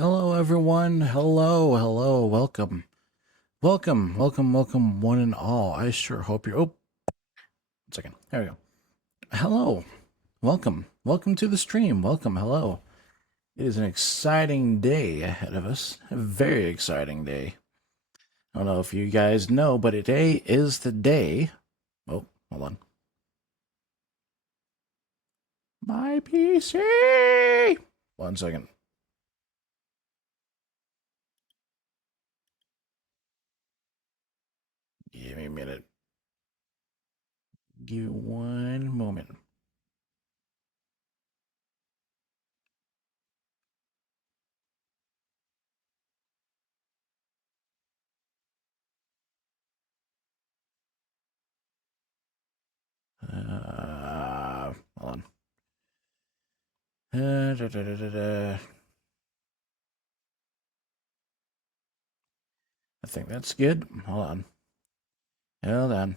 Hello, everyone. Hello, hello. Welcome. Welcome, one and all. I sure hope you're. Oh, 1 second. There we go. Hello. Welcome to the stream. Welcome. Hello. It is an exciting day ahead of us. A very exciting day. I don't know if you guys know, but today is the day. Oh, hold on. My PC! 1 second. Give me a minute. Give me 1 moment. Hold on. Da, da, da, da, da. I think that's good. Hold on. Hold on.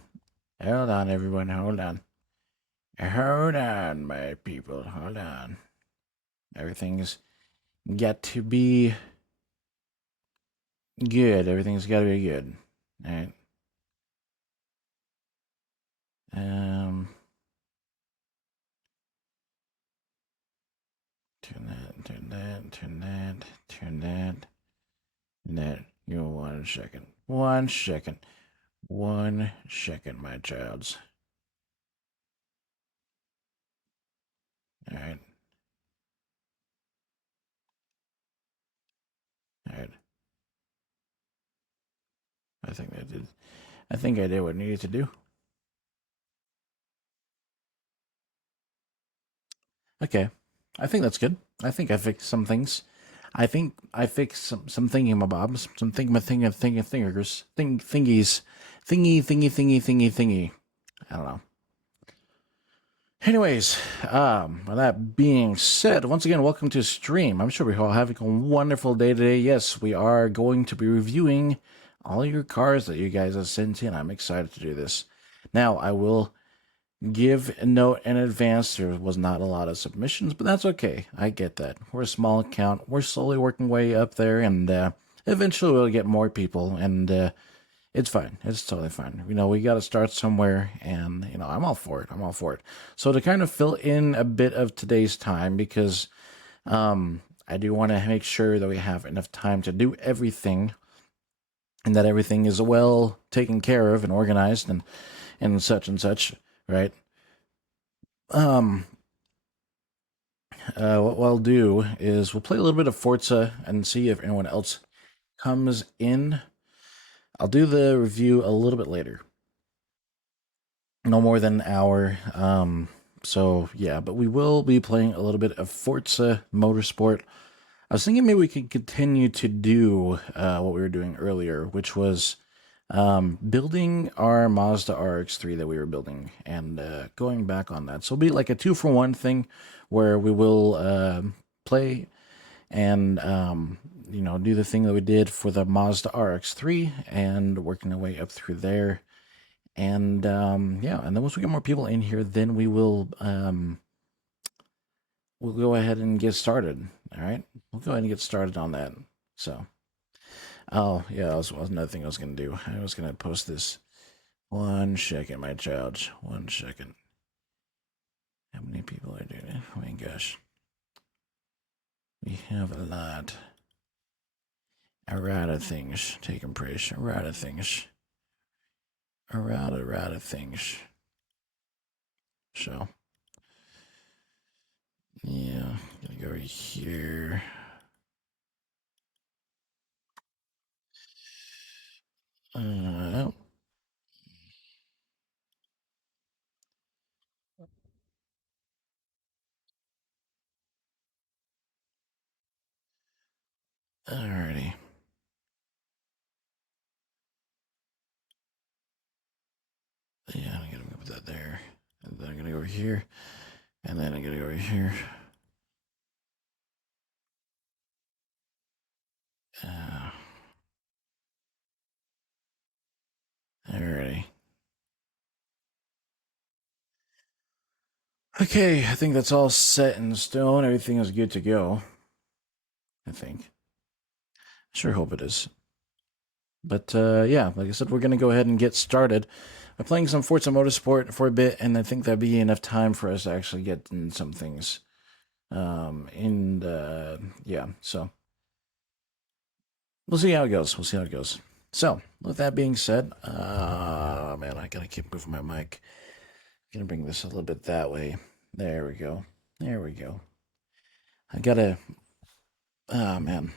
Hold on, everyone. Hold on. Hold on, my people. Hold on. Everything's got to be good. Everything's got to be good. All right. Um. Turn that. Turn that. Turn that. Turn that. And that. You know, 1 second. 1 second. 1 second, my childs. All right. All right. I think I did. I think I did what I needed to do. Okay. I think that's good. I think I fixed some things. I think I fixed some thingy-mabobs, some thingers, thingies, thingy. I don't know. Anyways, with that being said, once again, welcome to stream. I'm sure we're all having a wonderful day today. Yes, we are going to be reviewing all your cars that you guys have sent in. I'm excited to do this. Now, I will give a note in advance. There was not a lot of submissions, but that's okay. I get that. We're a small account. We're slowly working way up there, and eventually we'll get more people, and it's fine. It's totally fine. We got to start somewhere, and I'm all for it. I'm all for it. So to kind of fill in a bit of today's time, because I do want to make sure that we have enough time to do everything, and that everything is well taken care of and organized, and such, right? Um, what we'll do is we'll play a little bit of Forza and see if anyone else comes in. I'll do the review a little bit later. No more than an hour. So yeah, but we will be playing a little bit of Forza Motorsport. I was thinking maybe we could continue to do what we were doing earlier, which was building our Mazda RX-3 that we were building and going back on that. So it'll be like a 2-for-1 thing where we will play and do the thing that we did for the Mazda RX-3 and working our way up through there. And yeah, and then once we get more people in here, then we'll go ahead and get started. All right, we'll go ahead and get started on that. So, oh yeah, that was another thing I was gonna do. I was gonna post this. 1 second, my child. 1 second. How many people are doing it? Oh my gosh, we have a lot. A lot of things taking place. A lot of things. A lot of things. So, yeah, gonna go here. Uh, Alrighty. Yeah, I'm gonna put that there. And then I'm gonna go over here. And then I'm gonna go over here. Uh, Alrighty. Okay, I think that's all set in stone. Everything is good to go. I think. Sure hope it is. But yeah, like I said, we're going to go ahead and get started. I'm playing some Forza Motorsport for a bit, and I think that'd be enough time for us to actually get in some things. Yeah, so we'll see how it goes. We'll see how it goes. So, with that being said, man, I gotta keep moving my mic. I'm gonna bring this a little bit that way. There we go. There we go. I gotta. Oh man,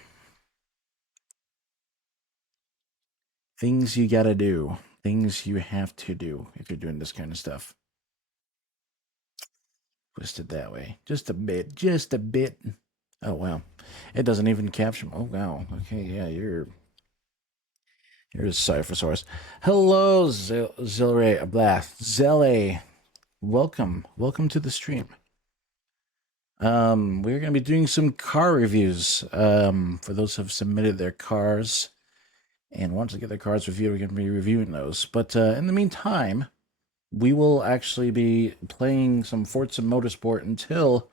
things you gotta do. Things you have to do if you're doing this kind of stuff. Twist it that way. Just a bit. Just a bit. Oh wow. It doesn't even capture. Oh wow. Okay, yeah, you're a Cyphersaurus. Hello, Zilre blah. Zelle. Welcome. Welcome to the stream. We're gonna be doing some car reviews. For those who have submitted their cars and want to get their cars reviewed, we're gonna be reviewing those. But in the meantime, we will actually be playing some Forza Motorsport until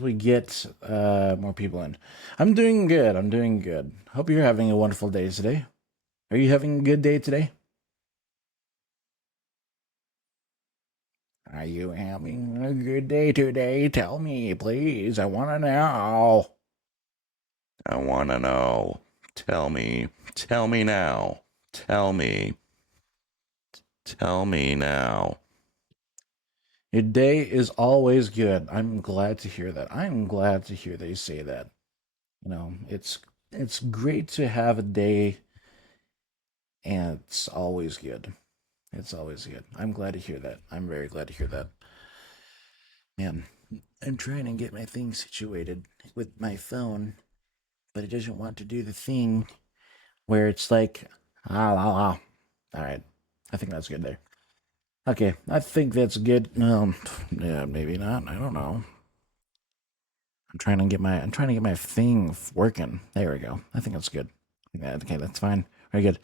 we get more people in. I'm doing good. I'm doing good. Hope you're having a wonderful day today. Are you having a good day today? Are you having a good day today? Tell me, please. I want to know. I want to know. Tell me. Tell me now. Tell me. Tell me now. Your day is always good. I'm glad to hear that. I'm glad to hear that you say that. You know, it's great to have a day, and it's always good. It's always good. I'm glad to hear that. I'm very glad to hear that. Man, I'm trying to get my thing situated with my phone, but it doesn't want to do the thing where it's like, ah. All right. I think that's good there. Okay, I think that's good. Yeah, maybe not. I don't know. I'm trying to get my thing working. There we go. I think that's good. Okay, that's fine. Very good.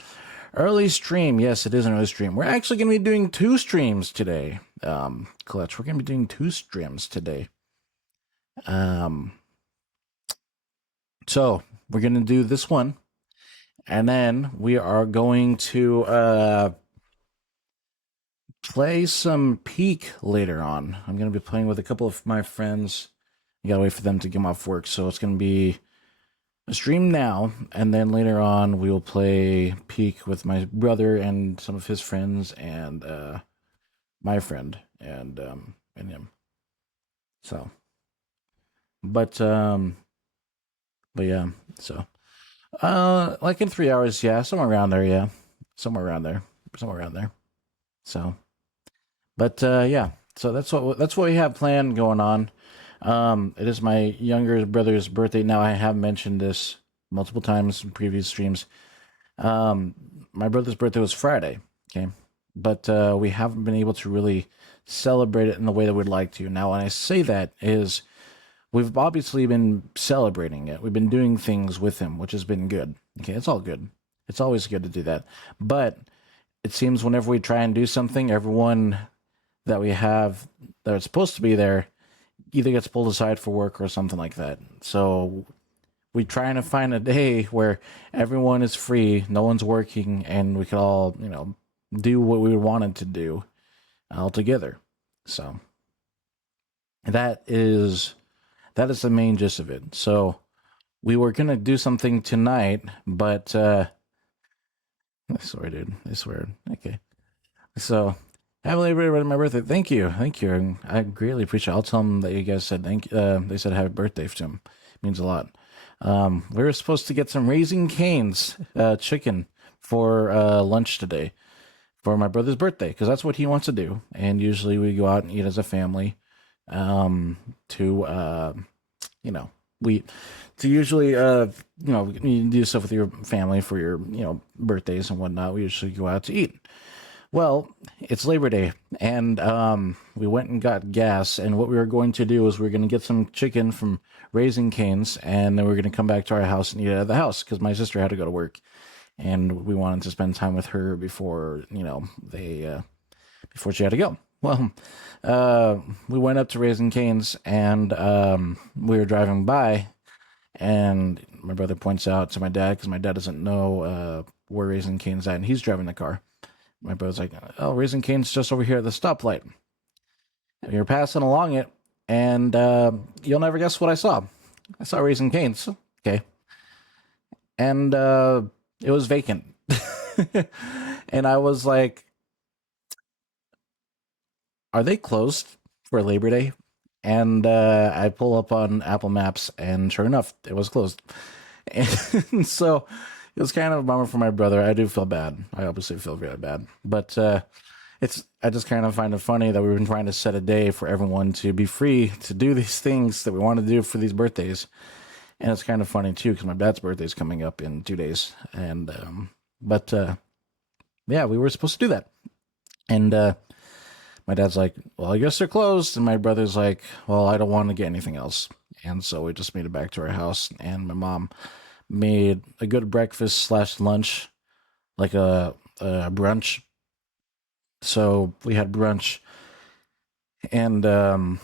Early stream. Yes, it is an early stream. We're actually going to be doing 2 streams today. Clutch. We're going to be doing 2 streams today. So we're going to do this one, and then we are going to play some Peak later on. I'm going to be playing with a couple of my friends. You got to wait for them to get off work, so it's going to be a stream now, and then later on we will play Peak with my brother and some of his friends and my friend and him. So, but yeah, so like in 3 hours, yeah, somewhere around there, yeah, somewhere around there, somewhere around there. So, but yeah, so that's what we have planned going on. It is my younger brother's birthday. Now I have mentioned this multiple times in previous streams. My brother's birthday was Friday, okay, but we haven't been able to really celebrate it in the way that we'd like to. Now, when I say that is, we've obviously been celebrating it. We've been doing things with him, which has been good. Okay, it's all good. It's always good to do that. But it seems whenever we try and do something, everyone that we have that are supposed to be there either gets pulled aside for work or something like that. So we trying to find a day where everyone is free, no one's working, and we could all, do what we wanted to do all together. So that is the main gist of it. So we were gonna do something tonight, but I swear, dude, I swear. Okay, so happy everybody on my birthday. Thank you, and I greatly appreciate it. I'll tell them that you guys said thank. They said happy birthday to him. It means a lot. We were supposed to get some Raising Cane's chicken for lunch today for my brother's birthday because that's what he wants to do. And usually we go out and eat as a family. To we to usually you do stuff with your family for your birthdays and whatnot. We usually go out to eat. Well, it's Labor Day, and we went and got gas. And what we were going to do is we were going to get some chicken from Raising Cane's, and then we are going to come back to our house and eat it at the house because my sister had to go to work, and we wanted to spend time with her before before she had to go. Well, we went up to Raising Cane's, and we were driving by, And my brother points out to my dad because my dad doesn't know where Raising Cane's at, and he's driving the car. My brother's like, "Oh, Raising Cane's just over here at the stoplight." You're passing along it, and you'll never guess what I saw. I saw Raising Cane's. Okay, and it was vacant, and I was like, "Are they closed for Labor Day?" And I pull up on Apple Maps, and sure enough, it was closed. And so it was kind of a bummer for my brother. I do feel bad. I obviously feel really bad, but I just kind of find it funny that we've been trying to set a day for everyone to be free to do these things that we want to do for these birthdays, and it's kind of funny too because my dad's birthday is coming up in 2 days, and but yeah, we were supposed to do that, and my dad's like, "Well, I guess they're closed," and my brother's like, "Well, I don't want to get anything else," and so we just made it back to our house, and my mom made a good breakfast slash lunch, like a brunch. So we had brunch, and then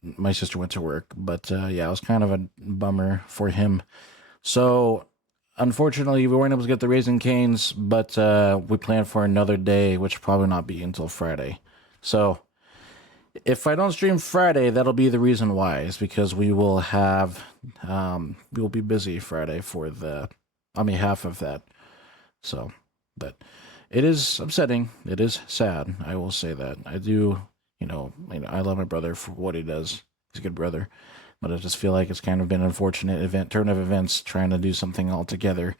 my sister went to work. But yeah, it was kind of a bummer for him. So unfortunately, we weren't able to get the Raising Canes, but we planned for another day, which will probably not be until Friday. So if I don't stream Friday, that'll be the reason why. Is because we will be busy Friday for the on behalf of that. So, but it is upsetting. It is sad. I will say that. I do, I love my brother for what he does. He's a good brother, but I just feel like it's kind of been an unfortunate turn of events trying to do something all together,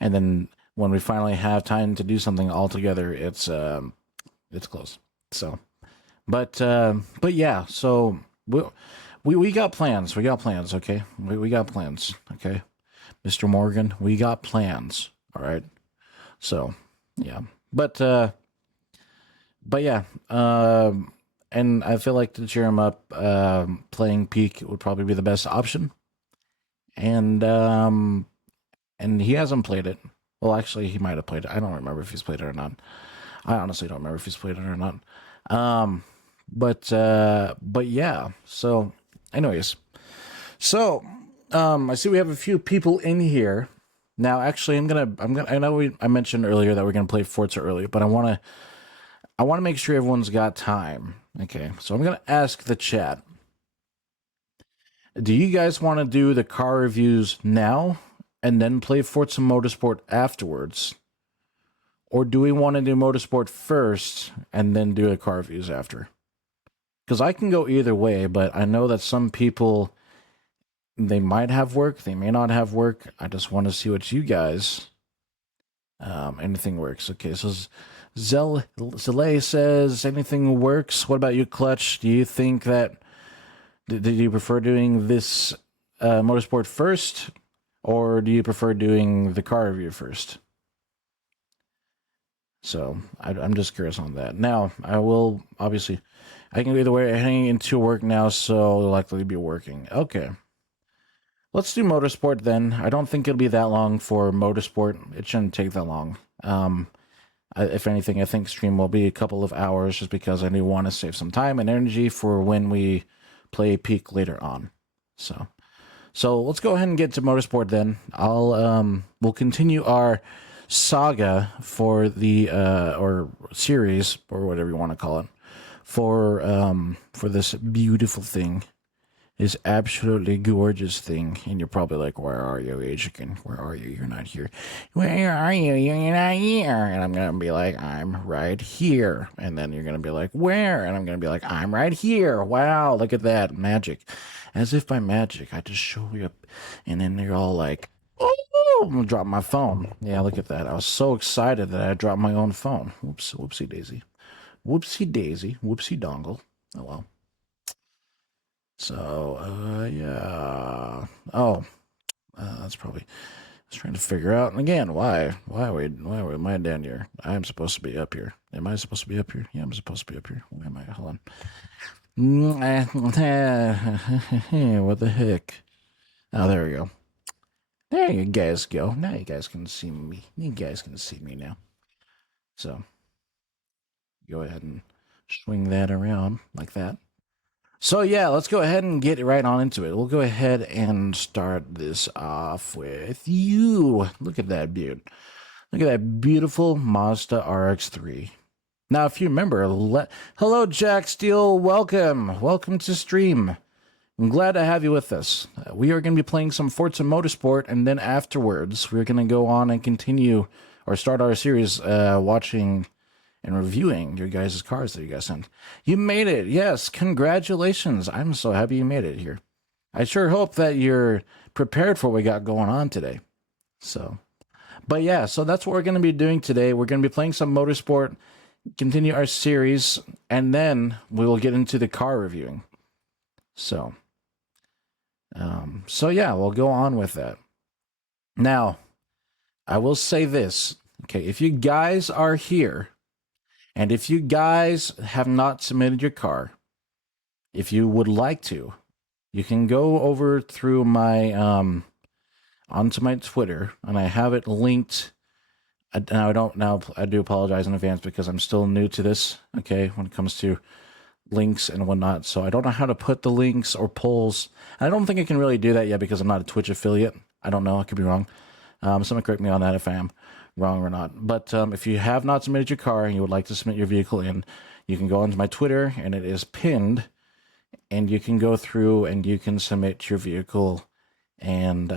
and then when we finally have time to do something all together, it's close. So, but yeah. So we got plans. We got plans. Okay, we got plans. Okay, Mr. Morgan, we got plans. All right. So, yeah, but yeah, and I feel like to cheer him up, playing Peak would probably be the best option, and he hasn't played it. Well, actually, he might have played it. I don't remember if he's played it or not. I honestly don't remember if he's played it or not. Um, but yeah. So, anyways, so I see we have a few people in here. Now, actually, I know I mentioned earlier that we're gonna play Forza early, but I want to make sure everyone's got time. Okay, so I'm gonna ask the chat. Do you guys want to do the car reviews now and then play Forza Motorsport afterwards, or do we want to do Motorsport first and then do the car reviews after? Because I can go either way, but I know that some people they might have work, they may not have work. I just want to see what you guys anything works. Okay, so Zele says anything works. What about you, Clutch? Do you think that did you prefer doing this motorsport first, or do you prefer doing the car review first? So I'm just curious on that. Now I will obviously I can go either way. Heading into work now, so likely be working. Okay, let's do motorsport then. I don't think it'll be that long for motorsport. It shouldn't take that long. If anything, I think stream will be a couple of hours just because I do want to save some time and energy for when we play Peak later on. So let's go ahead and get to motorsport then. We'll continue our saga for the or series or whatever you want to call it for this beautiful thing, this absolutely gorgeous thing. And you're probably like, "Where are you, Adrian? Where are you? You're not here. Where are you? You're not here." And I'm gonna be like, "I'm right here." And then you're gonna be like, "Where?" And I'm gonna be like, "I'm right here." Wow, look at that magic! As if by magic, I just show you up, and then you're all like, "Oh!" I'm gonna drop my phone. Yeah, look at that. I was so excited that I dropped my own phone. Whoops, whoopsie daisy, whoopsie daisy, whoopsie dongle. Oh well. So, yeah. Oh, that's probably. I was trying to figure out, and again, why am I down here? I'm supposed to be up here. Am I supposed to be up here? Yeah, I'm supposed to be up here. Where am I? Hold on. What the heck? Oh, there we go. There you guys go. Now you guys can see me. You guys can see me now. So, go ahead and swing that around like that. So yeah, let's go ahead and get right on into it. We'll go ahead and start this off with you. Look at that beaut. Look at that beautiful Mazda RX-3. Now, if you remember, hello Jack Steele, welcome to stream. I'm glad to have you with us. We are going to be playing some Forza Motorsport, and then afterwards, we're going to go on and continue or start our series watching and reviewing your guys' cars that you guys sent. You made it. Yes, congratulations. I'm so happy you made it here. I sure hope that you're prepared for what we got going on today. So, but yeah, so that's what we're going to be doing today. We're going to be playing some motorsport, continue our series, and then we will get into the car reviewing. So, so yeah, we'll go on with that. Now, I will say this. Okay, if you guys are here, and if you guys have not submitted your car, if you would like to, you can go over through my onto my Twitter, and I have it linked. I do apologize in advance because I'm still new to this. Okay, when it comes to links and whatnot, so I don't know how to put the links or polls. And I don't think I can really do that yet because I'm not a Twitch affiliate. I don't know. I could be wrong. Someone correct me on that if I am wrong or not. But if you have not submitted your car and you would like to submit your vehicle in, you can go onto my Twitter and it is pinned, and you can go through and you can submit your vehicle and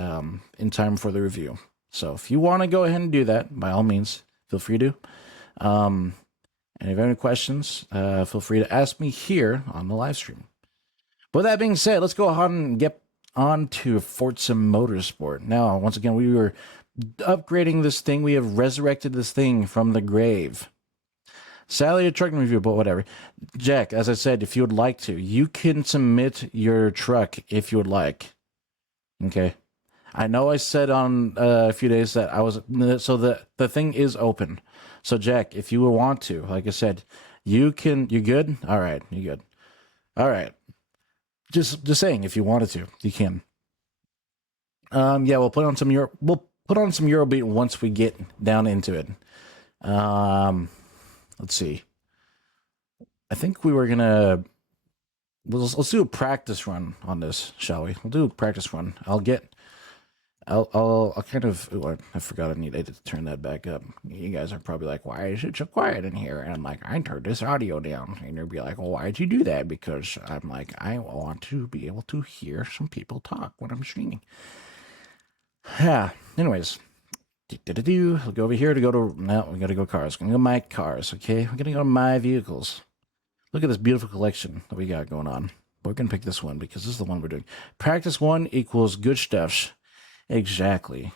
in time for the review. So if you want to go ahead and do that, by all means, feel free to. And if you have any questions, feel free to ask me here on the live stream. But with that being said, let's go ahead and get on to Forza Motorsport. Now, once again, we were upgrading this thing. We have resurrected this thing from the grave. Sadly, a truck review, but whatever. Jack, as I said, if you would like to, you can submit your truck if you would like. Okay. I know I said on a few days that I was, so the thing is open. So Jack, if you would want to, like I said, you can. You good? All right, you good. All right. Just saying, if you wanted to, you can. Yeah, we'll put on some Eurobeat once we get down into it. Let's see. I think we were gonna let's do a practice run on this, shall we? We'll do a practice run. I'll kind of. Ooh, I forgot I needed to turn that back up. You guys are probably like, "Why is it so quiet in here?" And I'm like, "I turned this audio down." And you'll be like, "Well, why'd you do that?" Because I'm like, I want to be able to hear some people talk when I'm streaming. Yeah. Anyways, we'll go over here to go to. No, we gotta go cars. We're gonna go my cars. Okay, we're gonna go to my vehicles. Look at this beautiful collection that we got going on. We're gonna pick this one because this is the one we're doing. Practice one equals good stuff. Exactly.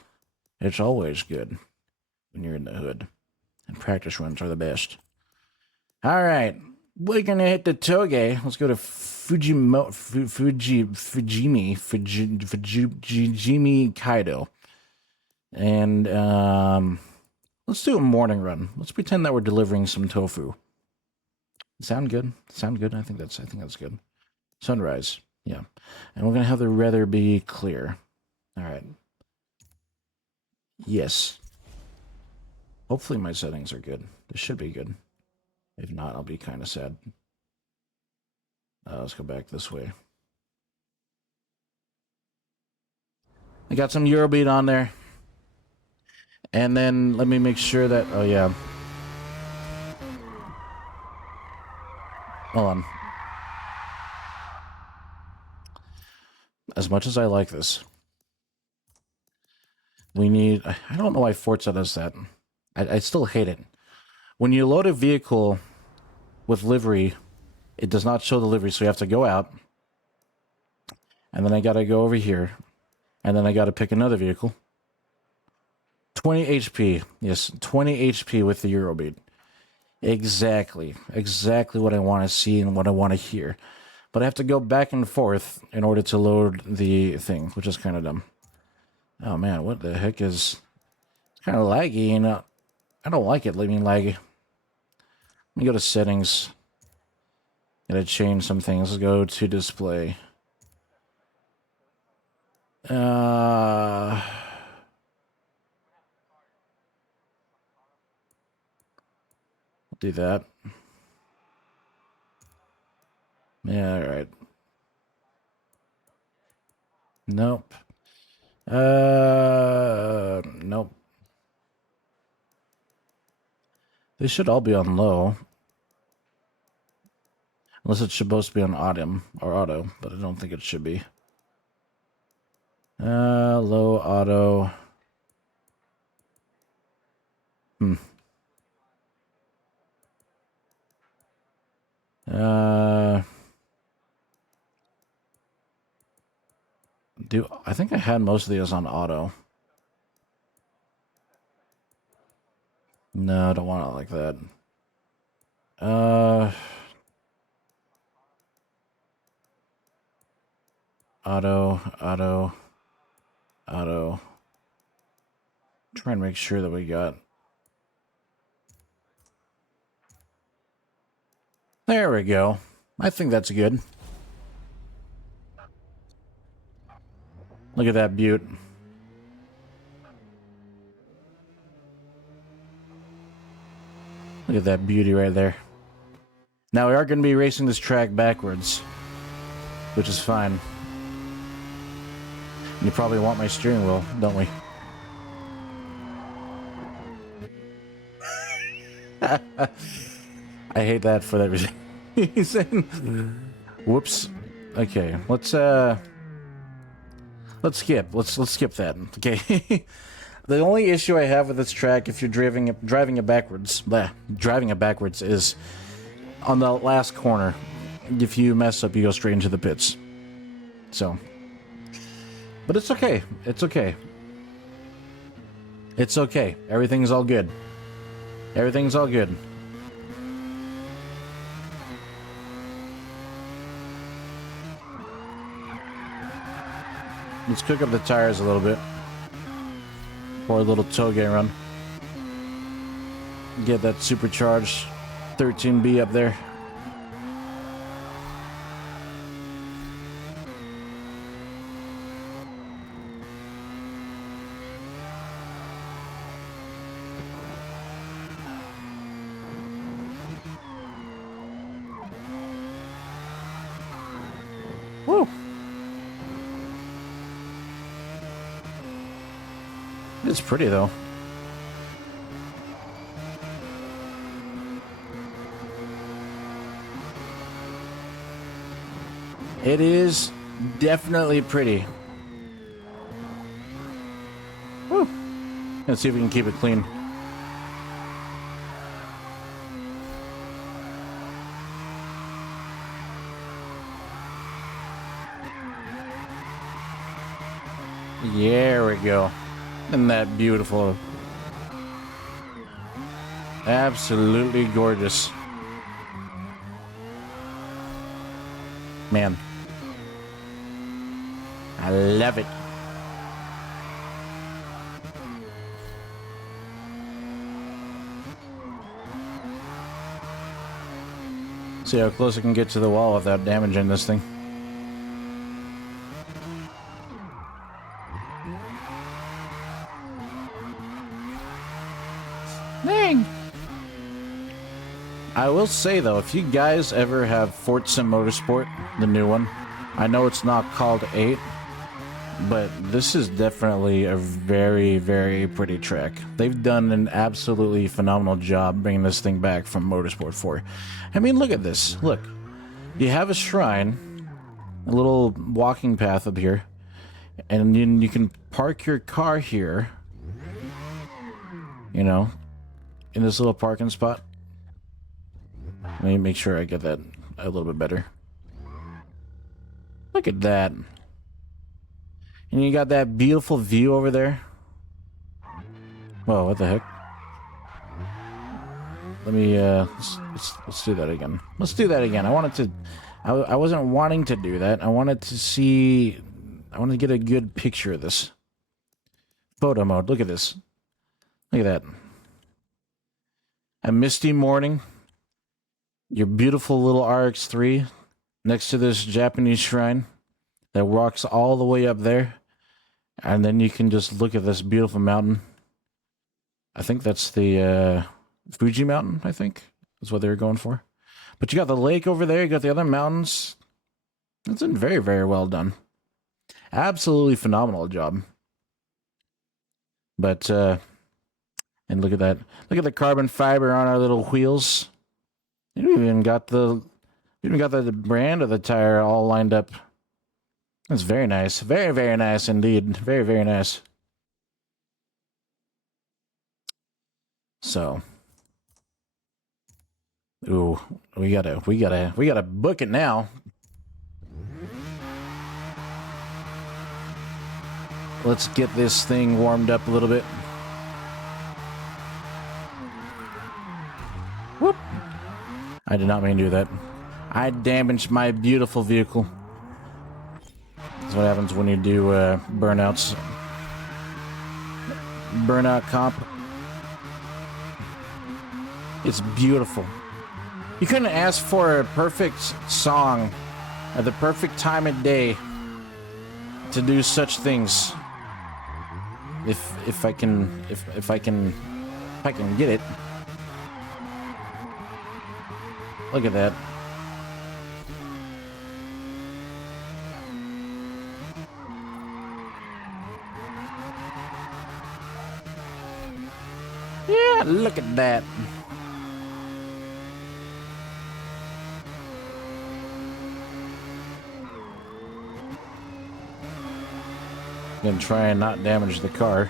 It's always good when you're in the hood. And practice runs are the best. All right. We're going to hit the Toge. Let's go to Fujimi Kaido. And let's do a morning run. Let's pretend that we're delivering some tofu. Sound good? Sound good? I think that's good. Sunrise. Yeah. And we're going to have the weather be clear. All right. Yes. Hopefully my settings are good. This should be good. If not, I'll be kind of sad. Let's go back this way. I got some Eurobeat on there. And then let me make sure that... Oh, yeah. Hold on. As much as I like this, we need... I don't know why Forza does that. I still hate it. When you load a vehicle with livery, it does not show the livery, so you have to go out. And then I gotta go over here. And then I gotta pick another vehicle. 20 HP. Yes, 20 HP with the Eurobeat. Exactly what I want to see and what I want to hear. But I have to go back and forth in order to load the thing, which is kind of dumb. Oh man, what the heck is... It's kind of laggy, and I don't like it being laggy. Let me go to settings. Gotta change some things. Let's go to display. Do that. Yeah, alright. Nope. Nope. They should all be on low. Unless it's supposed to be on auto, but I don't think it should be. Low auto. I think I had most of these on auto. No, I don't want it like that. Auto. Try and make sure that we got. There we go. I think that's good. Look at that beaut. Look at that beauty right there. Now we are going to be racing this track backwards, which is fine. You probably want my steering wheel, don't we? I hate that for that reason. Whoops. Okay, let's skip. Let's skip that. Okay. The only issue I have with this track, if you're driving it backwards, is on the last corner. If you mess up, you go straight into the pits. So, but it's okay. It's okay. It's okay. Everything's all good. Everything's all good. Let's cook up the tires a little bit. For a little toge run. Get that supercharged 13B up there. Woo! It's pretty though. It is definitely pretty. Woo! Let's see if we can keep it clean. There we go. Isn't that beautiful? Absolutely gorgeous. Man. I love it. See how close I can get to the wall without damaging this thing. Dang! I will say though, if you guys ever have Forza Motorsport, the new one, I know it's not called 8, but this is definitely a very, very pretty track. They've done an absolutely phenomenal job bringing this thing back from Motorsport 4. I mean, look at this. Look. You have a shrine, a little walking path up here, and then you can park your car here, you know, in this little parking spot. Let me make sure I get that a little bit better. Look at that. And you got that beautiful view over there. Whoa, what the heck? Let me, let's do that again. Let's do that again. I wanted to, I wasn't wanting to do that. I wanted to see, I wanted to get a good picture of this. Photo mode, look at this. Look at that. A misty morning. Your beautiful little RX-3 next to this Japanese shrine that walks all the way up there. And then you can just look at this beautiful mountain. I think that's the Fuji mountain, I think. That's what they were going for. But you got the lake over there. You got the other mountains. It's been very, very well done. Absolutely phenomenal job. But, and look at that. Look at the carbon fiber on our little wheels. We even got the brand of the tire all lined up. That's very nice. Very, very nice indeed. Very, very nice. So, ooh, we gotta book it now. Let's get this thing warmed up a little bit. Whoop! I did not mean to do that. I damaged my beautiful vehicle. That's what happens when you do burnouts. Burnout comp. It's beautiful. You couldn't ask for a perfect song at the perfect time of day to do such things. If I can get it. Look at that. Yeah, look at that. Gonna try and not damage the car.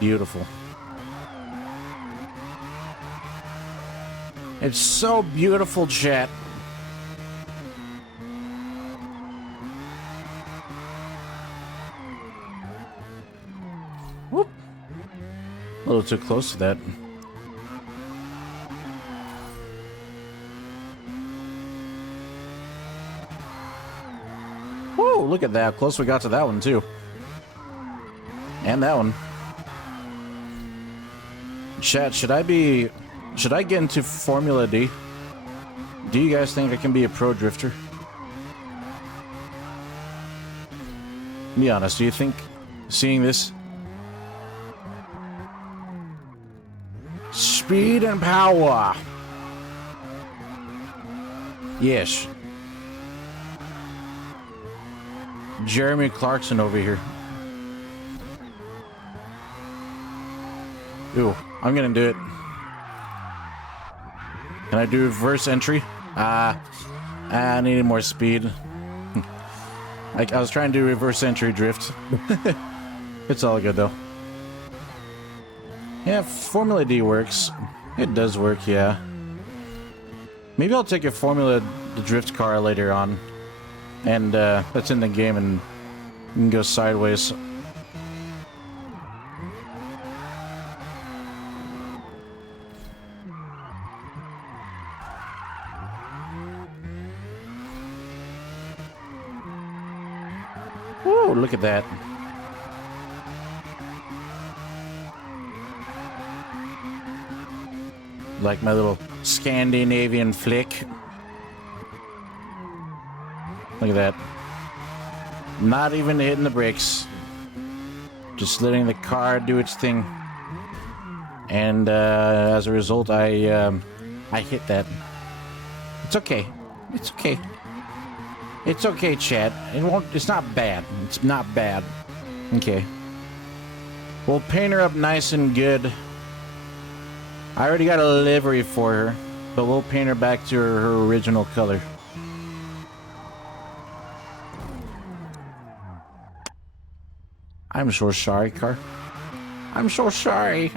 Beautiful. It's so beautiful, chat. Whoop. A little too close to that. Whoa, look at that. How close we got to that one, too. And that one. Chat, should I get into Formula D? Do you guys think I can be a pro drifter? Be honest, do you think seeing this? Speed and power. Yes. Jeremy Clarkson over here. Ooh, I'm gonna do it. Can I do reverse entry? I needed more speed. I was trying to do reverse entry drift. It's all good though. Yeah, Formula D works. It does work, yeah. Maybe I'll take a Formula drift car later on. And that's in the game and go sideways. Whoa, look at that. Like my little Scandinavian flick. Look at that. Not even hitting the brakes. Just letting the car do its thing. And as a result, I hit that. It's okay. It's okay. It's okay, chat. It's not bad. It's not bad. Okay. We'll paint her up nice and good. I already got a livery for her, but we'll paint her back to her original color. I'm so sorry, car. I'm so sorry.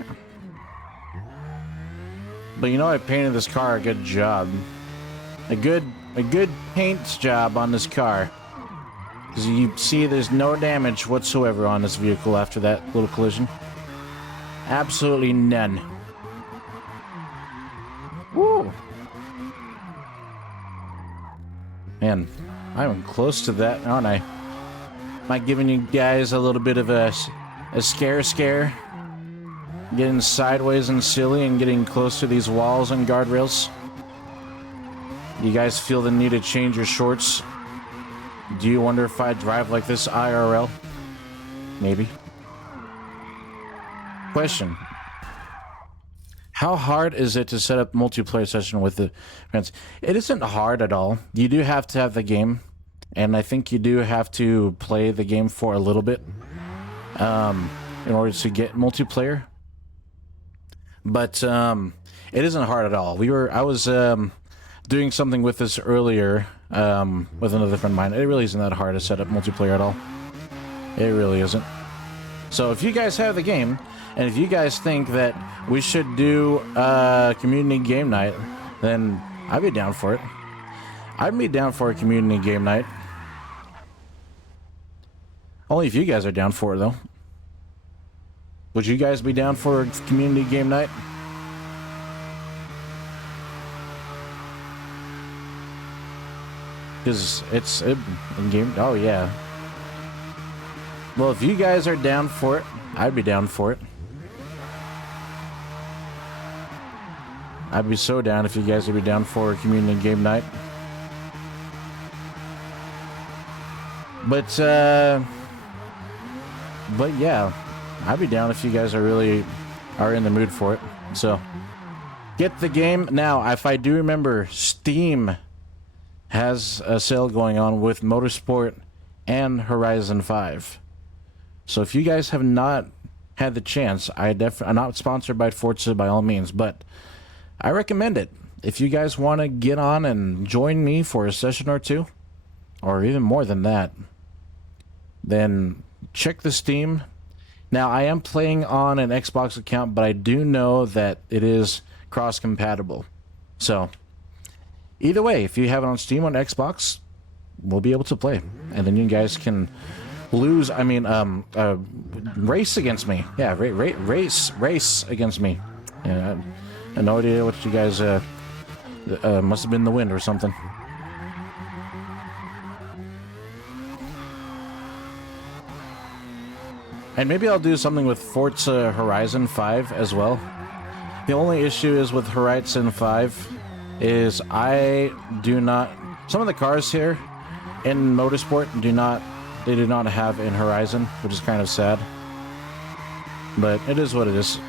But you know, I painted this car a good job. A good paint job on this car. Because you see there's no damage whatsoever on this vehicle after that little collision. Absolutely none. Woo! Man, I'm close to that, aren't I? Am I giving you guys a little bit of a scare? Getting sideways and silly and getting close to these walls and guardrails? You guys feel the need to change your shorts? Do you wonder if I drive like this IRL? Maybe. Question. How hard is it to set up multiplayer session with the friends? It isn't hard at all. You do have to have the game, and I think you do have to play the game for a little bit in order to get multiplayer. But it isn't hard at all. I was doing something with this earlier with another friend of mine. It really isn't that hard to set up multiplayer at all. It really isn't. So if you guys have the game, and if you guys think that we should do a community game night, then I'd be down for it. I'd be down for a community game night. Only if you guys are down for it, though. Would you guys be down for a community game night? Because it's in game. Oh, yeah. Well, if you guys are down for it, I'd be down for it. I'd be so down if you guys would be down for a community game night. But yeah, I'd be down if you guys are in the mood for it. So, get the game. Now, if I do remember, Steam has a sale going on with Motorsport and Horizon 5. So if you guys have not had the chance, I'm not sponsored by Forza by all means, but I recommend it. If you guys want to get on and join me for a session or two, or even more than that, then check the Steam. Now, I am playing on an Xbox account, but I do know that it is cross-compatible. So, either way, if you have it on Steam on Xbox, we'll be able to play. And then you guys can race against me. Yeah, race against me. Yeah, I had no idea what you guys, must have been the wind or something. And maybe I'll do something with Forza Horizon 5 as well. The only issue is with Horizon 5 is some of the cars here in Motorsport do not have in Horizon, which is kind of sad. But it is what it is.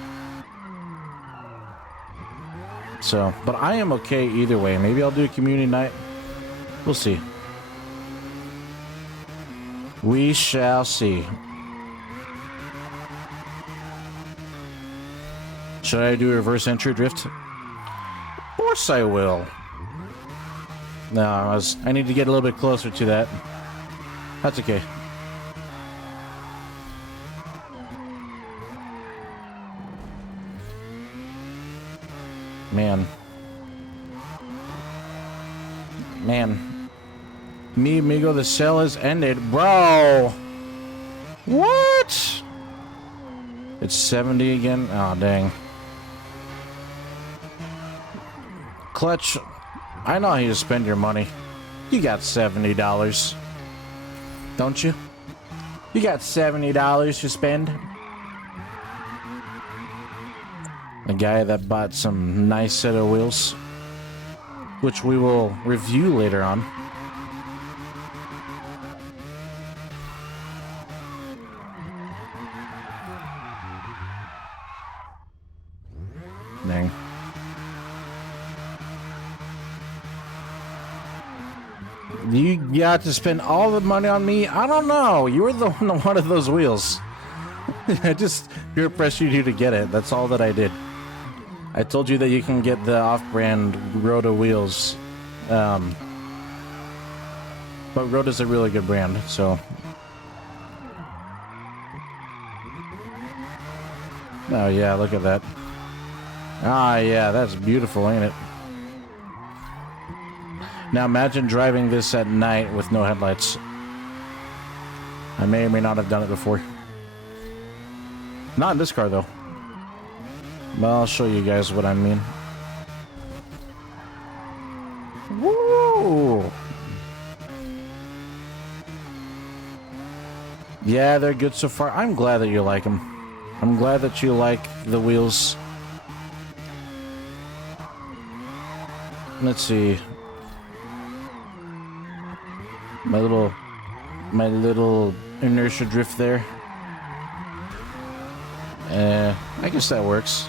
So, but I am okay either way. Maybe I'll do a community night. We'll see. We shall see. Should I do a reverse entry drift? Of course I will. No, I need to get a little bit closer to that. That's okay. Man. Me, amigo, the sale has ended. Bro! What? It's 70 again? Oh, dang. Clutch, I know how you spend your money. You got $70. Don't you? You got $70 to spend? A guy that bought some nice set of wheels, which we will review later on. Dang. You got to spend all the money on me? I don't know. You were the one that wanted those wheels. I just peer pressured you to get it. That's all that I did. I told you that you can get the off-brand Roto wheels. But Rota's a really good brand, so. Oh yeah, look at that. Ah yeah, that's beautiful, ain't it? Now imagine driving this at night with no headlights. I may or may not have done it before. Not in this car though. Well, I'll show you guys what I mean. Woo! Yeah, they're good so far. I'm glad that you like them. I'm glad that you like the wheels. Let's see. My little my little inertia drift there. I guess that works.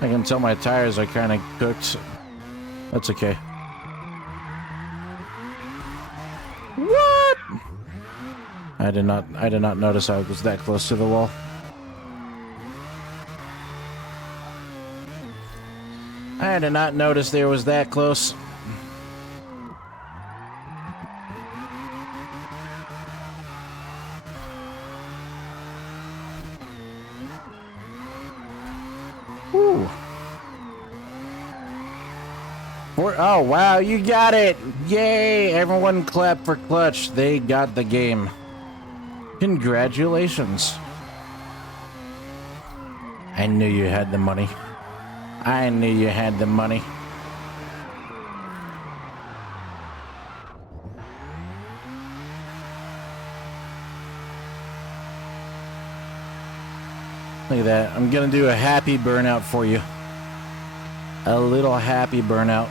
I can tell my tires are kind of cooked. That's okay. What? I did not notice I was that close to the wall. I did not notice there was that close. Woo. Oh, wow, you got it! Yay! Everyone clap for Clutch. They got the game. Congratulations. I knew you had the money. I knew you had the money. Look at that. I'm gonna do a happy burnout for you. A little happy burnout.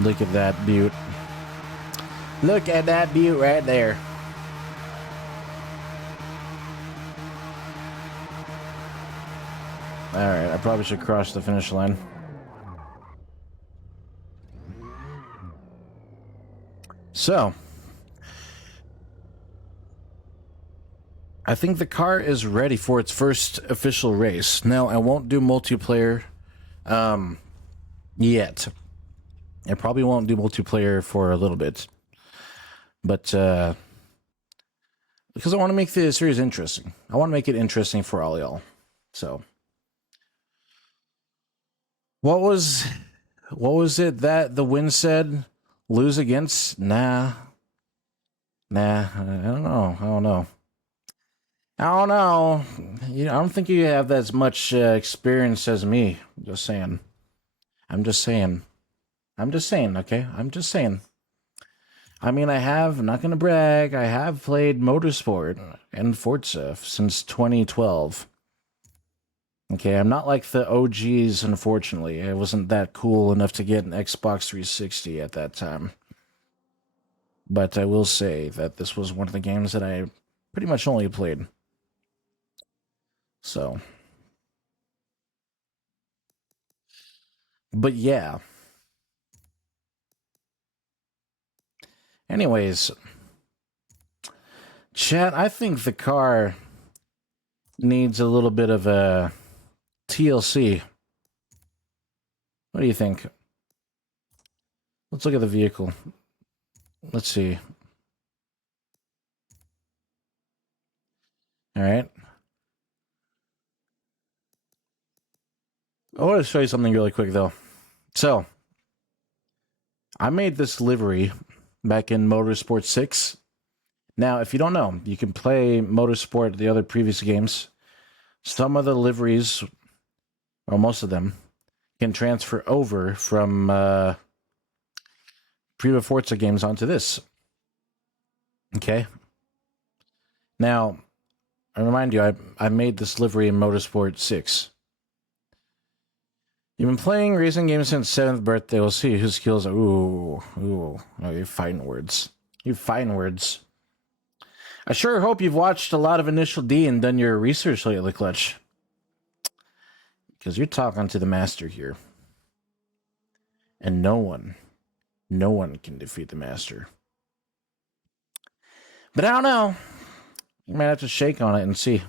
Look at that beaut. Look at that beaut right there. Alright, I probably should cross the finish line. So, I think the car is ready for its first official race. Now, I won't do multiplayer yet. I probably won't do multiplayer for a little bit. But, because I want to make the series interesting. I want to make it interesting for all y'all. So, what was it that the win said? Lose against? Nah. I don't know. I don't think you have as much experience as me. Just saying. I'm just saying, okay? I'm just saying. I mean, I'm not going to brag, I have played Motorsport and Forza since 2012. Okay, I'm not like the OGs, unfortunately. I wasn't that cool enough to get an Xbox 360 at that time. But I will say that this was one of the games that I pretty much only played. So. But yeah. Anyways. Chat, I think the car needs a little bit of a TLC. What do you think? Let's look at the vehicle. Let's see. All right. I want to show you something really quick, though. So, I made this livery back in Motorsport 6. Now, if you don't know, you can play Motorsport, the other previous games. Some of the liveries, or most of them, can transfer over from previous Forza games onto this. Okay? Now, I remind you, I made this livery in Motorsport 6. You've been playing racing games since 7th birthday. We'll see whose skills are... Ooh. Oh, you fine words. You fine words. I sure hope you've watched a lot of Initial D and done your research lately, Clutch. Because you're talking to the master here. And no one can defeat the master. But I don't know. You might have to shake on it and see.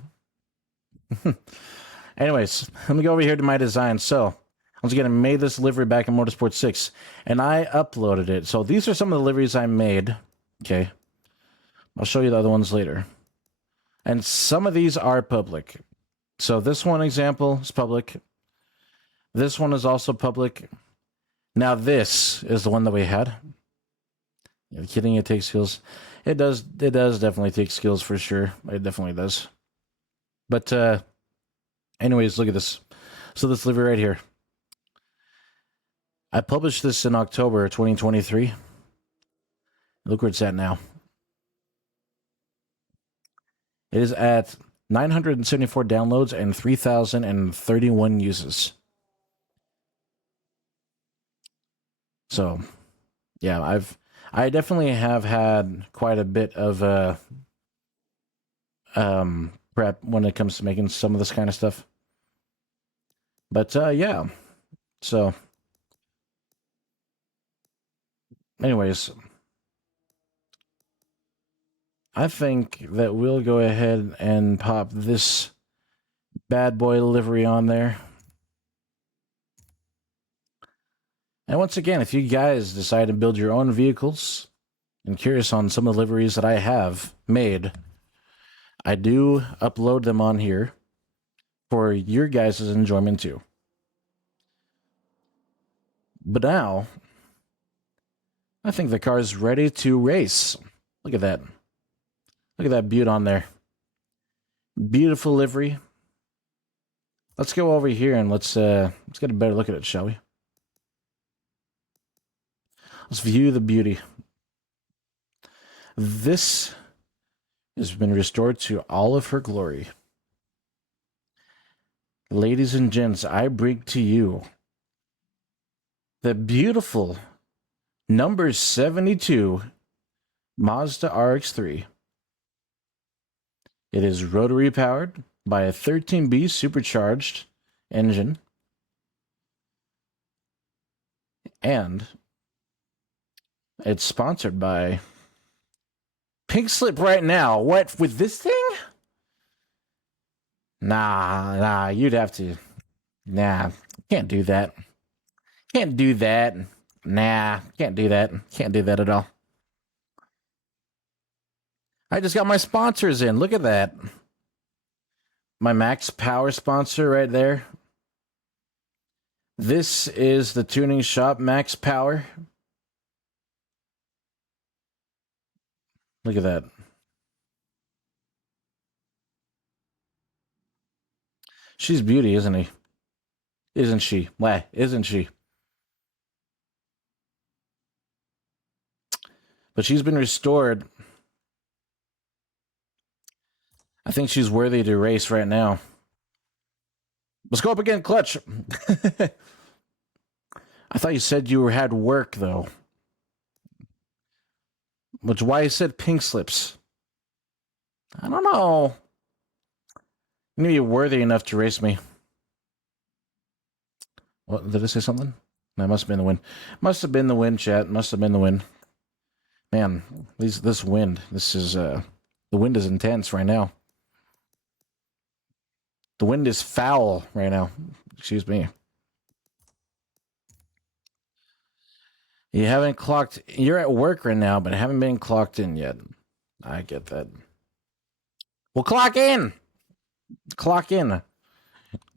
Anyways, let me go over here to my design. So, once again, I made this livery back in Motorsport 6, and I uploaded it. So these are some of the liveries I made. Okay. I'll show you the other ones later. And some of these are public. So this one example is public. This one is also public. Now this is the one that we had. You're kidding, it takes skills. It does definitely take skills for sure. It definitely does. But anyways, look at this. So this livery right here. I published this in October 2023. Look where it's at now. It is at 974 downloads and 3,031 uses. So, yeah, I definitely have had quite a bit of prep when it comes to making some of this kind of stuff. But yeah. So, anyways, I think that we'll go ahead and pop this bad boy livery on there. And once again, if you guys decide to build your own vehicles and curious on some of the liveries that I have made, I do upload them on here for your guys' enjoyment too. But now, I think the car is ready to race. Look at that. Look at that beaut on there. Beautiful livery. Let's go over here and let's get a better look at it, shall we? Let's view the beauty. This has been restored to all of her glory. Ladies and gents, I bring to you the beautiful number 72 Mazda RX-3. It is rotary powered by a 13B supercharged engine, and it's sponsored by Pink Slip right now. What, with this thing? Nah, you'd have to. Nah, can't do that. Can't do that. Nah, can't do that. Can't do that at all. I just got my sponsors in. Look at that. My Max Power sponsor right there. This is the tuning shop, Max Power. Look at that. She's beauty, isn't he? Isn't she? Why, isn't she? But she's been restored. I think she's worthy to race right now. Let's go up again, clutch. I thought you said you had work, though. Which why I said pink slips. I don't know. You need to be worthy enough to race me. What, did I say something? That must have been the wind. Must have been the wind, chat. Must have been the wind. Man, this wind. This is the wind is intense right now. The wind is foul right now. Excuse me. You haven't clocked. You're at work right now, but haven't been clocked in yet. I get that. Well, clock in. Clock in.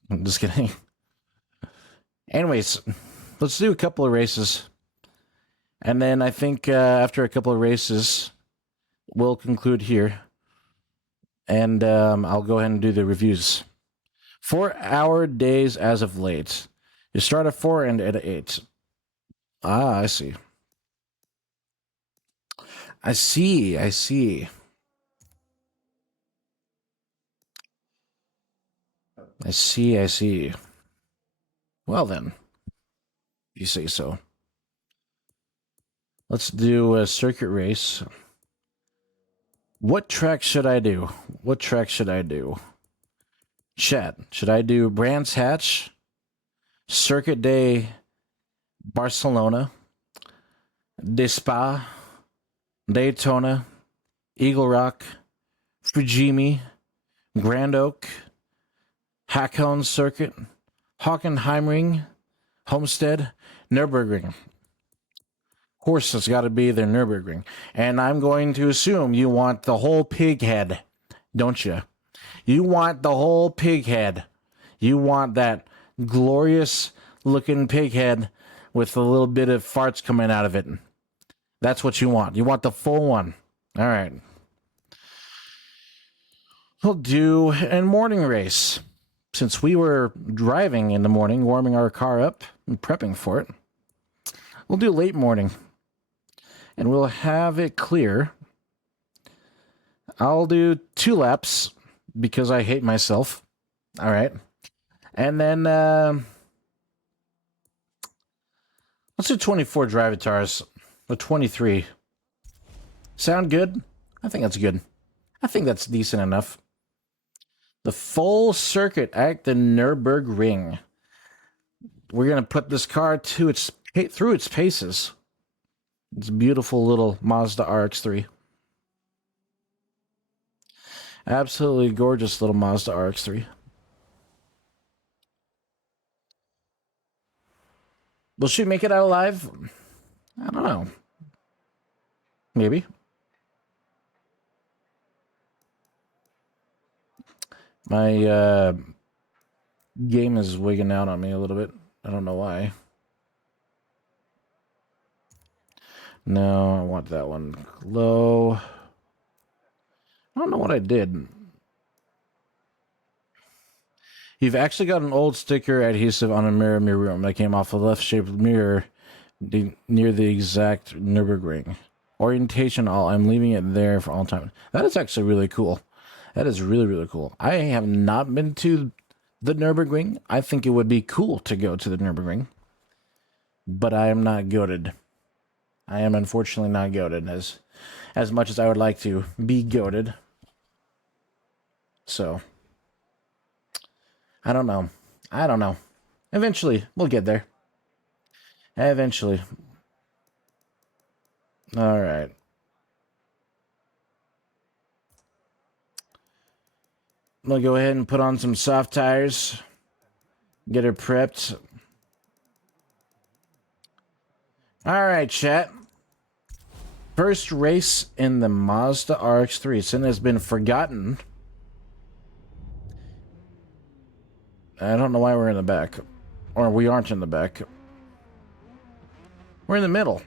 I'm just kidding. Anyways, let's do a couple of races. And then I think after a couple of races, we'll conclude here. And I'll go ahead and do the reviews. 4-hour days as of late. You start at 4 and end at 8. Ah, I see. I see. I see. I see. I see. Well, then, if you say so. Let's do a circuit race. What track should I do? What track should I do? Chat, should I do Brands Hatch, Circuit Day, Barcelona, De Spa, Daytona, Eagle Rock, Fujimi, Grand Oak, Hackhound Circuit, Hockenheimring, Homestead, Nürburgring? Of course, it's got to be the Nürburgring. And I'm going to assume you want the whole pig head, don't you? You want the whole pig head. You want that glorious looking pig head with a little bit of farts coming out of it. That's what you want. You want the full one. All right. We'll do a morning race. Since we were driving in the morning, warming our car up and prepping for it, we'll do late morning. And we'll have it clear. I'll do 2 laps because I hate myself. All right. And then Let's do 24 drivatars. Or 23. Sound good? I think that's good. I think that's decent enough. The full circuit at the Nürburgring. We're going to put this car to through its paces. It's a beautiful little Mazda RX-3. Absolutely gorgeous little Mazda RX-3. Will she make it out alive? I don't know. Maybe. My game is wigging out on me a little bit. I don't know why. No, I want that one low. I don't know what I did. You've actually got an old sticker adhesive on a mirror room that came off a left-shaped mirror near the exact Nürburgring. Orientation all. I'm leaving it there for all time. That is actually really cool. That is really, really cool. I have not been to the Nürburgring. I think it would be cool to go to the Nürburgring. But I am not goated. I am unfortunately not goated as much as I would like to be goated. So, I don't know. I don't know. Eventually, we'll get there. Eventually. All right. I'm going to go ahead and put on some soft tires. Get her prepped. All right, chat. First race in the Mazda RX-3. Sin has been forgotten. I don't know why we're in the back. Or we aren't in the back. We're in the middle.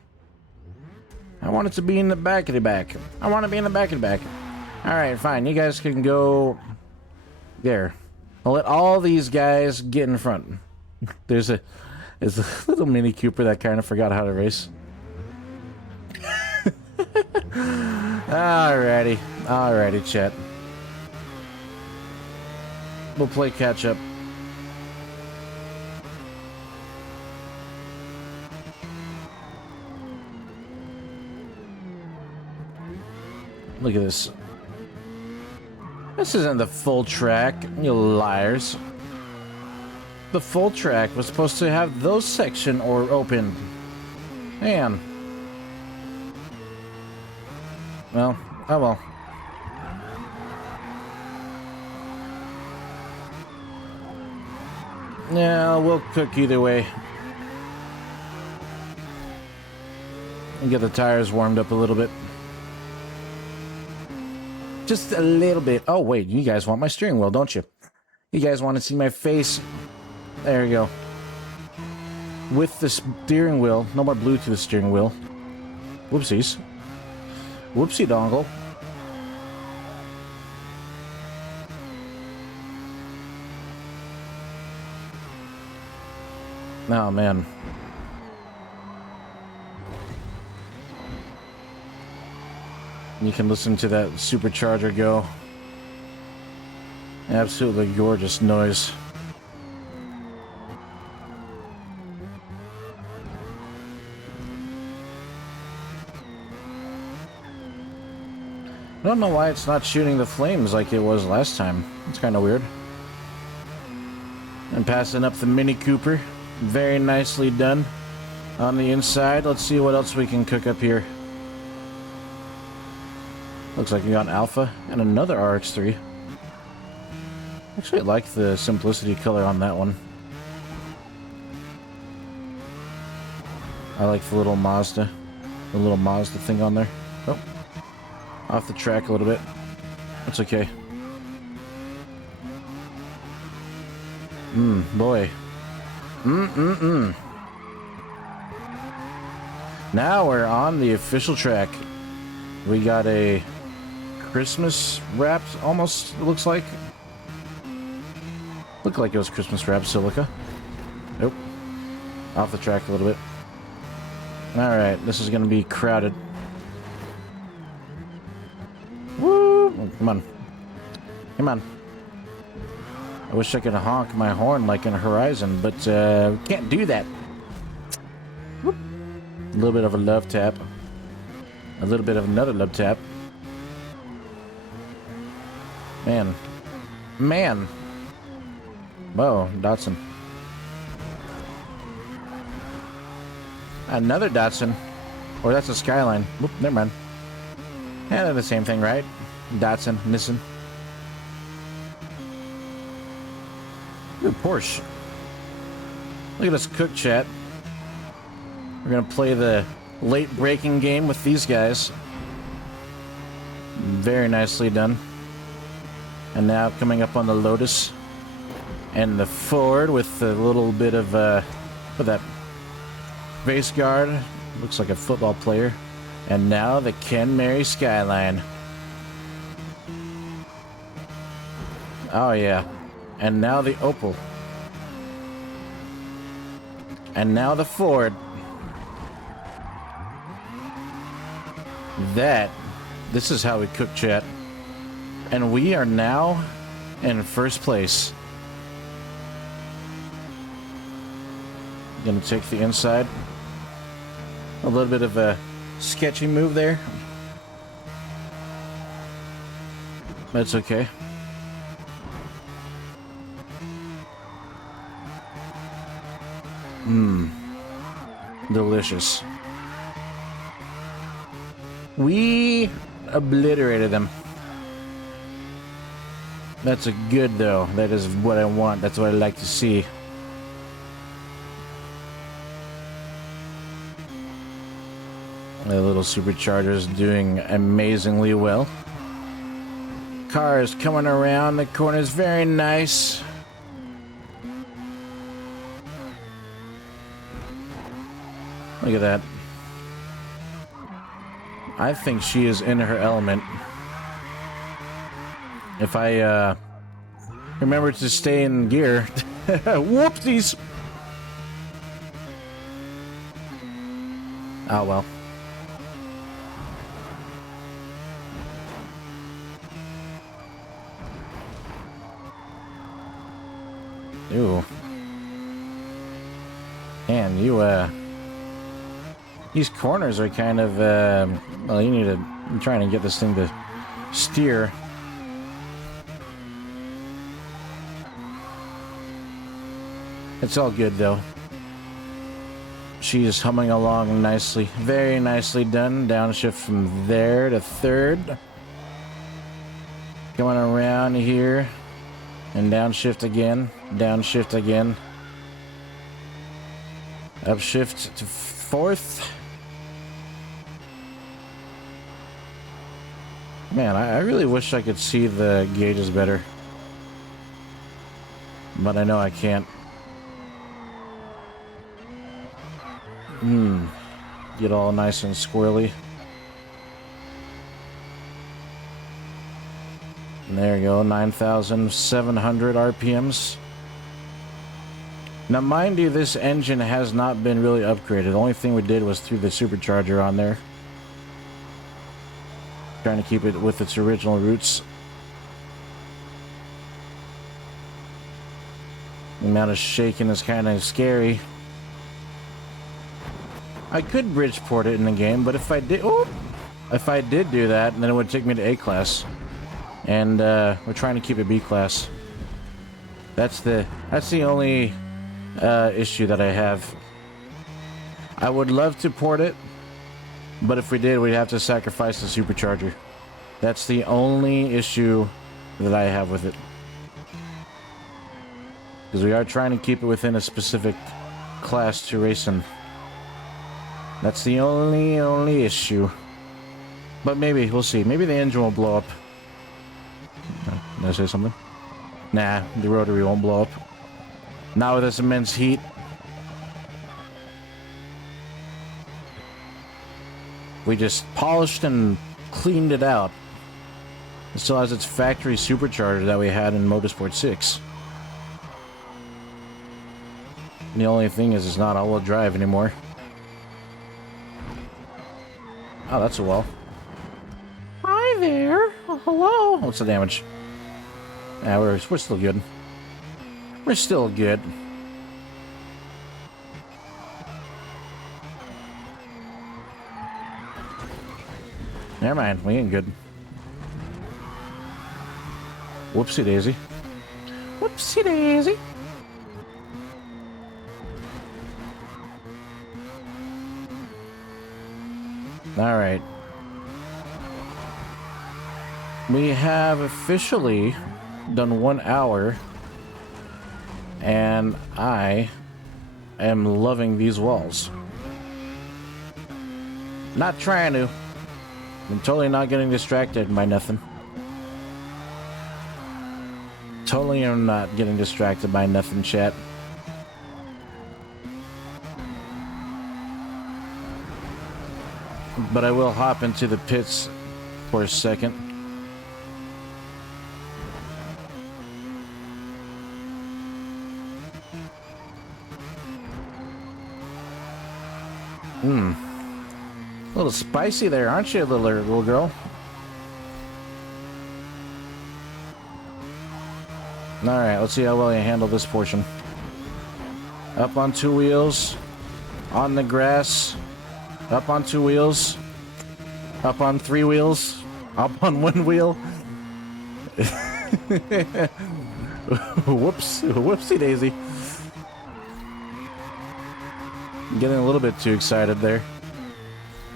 I want it to be in the back of the back. I want to be in the back of the back. Alright, fine. You guys can go there. I'll let all these guys get in front. There's a little Mini Cooper that kind of forgot how to race. Alrighty. Alrighty, chat. We'll play catch up. Look at this. This isn't the full track, you liars. The full track was supposed to have those section or open. Man. Well, oh well. Yeah, we'll cook either way. And get the tires warmed up a little bit. Just a little bit. Oh, wait. You guys want my steering wheel, don't you? You guys want to see my face? There you go. With the steering wheel. No more Bluetooth steering wheel. Whoopsies. Whoopsie dongle. Oh, man. You can listen to that supercharger go. Absolutely gorgeous noise. I don't know why it's not shooting the flames like it was last time. It's kind of weird. And passing up the Mini Cooper. Very nicely done. On the inside, let's see what else we can cook up here. Looks like we got an Alpha and another RX-3. Actually, I like the simplicity color on that one. I like the little Mazda thing on there. Oh, off the track a little bit. That's okay. Boy. Now we're on the official track. We got a Christmas wrapped, almost, it looks like. Looked like it was Christmas wrapped silica. Nope. Off the track a little bit. Alright, this is going to be crowded. Woo! Oh, come on. Come on. I wish I could honk my horn like in Horizon, but can't do that. Whoop. A little bit of a love tap. A little bit of another love tap. Man. Man. Whoa, Datsun. Another Datsun. Or that's a Skyline. Whoop, never mind. Yeah, they're the same thing, right? Datsun, Nissan. Ooh, Porsche. Look at us cook, chat. We're gonna play the late breaking game with these guys. Very nicely done. And now coming up on the Lotus. And the Ford with a little bit of, with that base guard. Looks like a football player. And now the Ken Mary Skyline. Oh, yeah. And now the Opel. And now the Ford. This is how we cook, chat. And we are now in first place. Gonna take the inside. A little bit of a sketchy move there. That's okay. Delicious. We obliterated them. That's a good, though. That is what I want. That's what I like to see. The little supercharger's doing amazingly well. Car is coming around the corners very nice. Look at that. I think she is in her element. If I remember to stay in gear. Whoopsies! Oh well. Ooh. Man, these corners are kind of, well, you need to, I'm trying to get this thing to steer. It's all good, though. She is humming along nicely. Very nicely done. Downshift from there to third. Going around here. And downshift again. Downshift again. Upshift to fourth. Man, I really wish I could see the gauges better. But I know I can't. Get all nice and squirrely. And there you go, 9,700 RPMs. Now, mind you, this engine has not been really upgraded. The only thing we did was threw the supercharger on there. Trying to keep it with its original roots. The amount of shaking is kind of scary. I could Bridgeport it in the game, but if I did, do that, then it would take me to A class, and we're trying to keep it B class. That's the only issue that I have. I would love to port it, but if we did, we'd have to sacrifice the supercharger. That's the only issue that I have with it, because we are trying to keep it within a specific class to race in. That's the only issue. But maybe, we'll see. Maybe the engine will blow up. Did I say something? Nah, the rotary won't blow up. Not with this immense heat. We just polished and cleaned it out. It still has its factory supercharger that we had in Motorsport 6. And the only thing is it's not all-wheel drive anymore. Oh, that's a wall. Hi there. Oh, hello. What's the damage? Yeah, we're still good. We're still good. Never mind, we ain't good. Whoopsie daisy. Whoopsie daisy. All right. We have officially done 1 hour, and I am loving these walls. Not trying to. I'm totally not getting distracted by nothing. Totally am not getting distracted by nothing, chat. But I will hop into the pits for a second. A little spicy there, aren't you, little girl? Alright, let's see how well you handle this portion. Up on 2 wheels. On the grass. Up on 2 wheels. Up on 3 wheels. Up on 1 wheel. Whoops. Whoopsie daisy. I'm getting a little bit too excited there.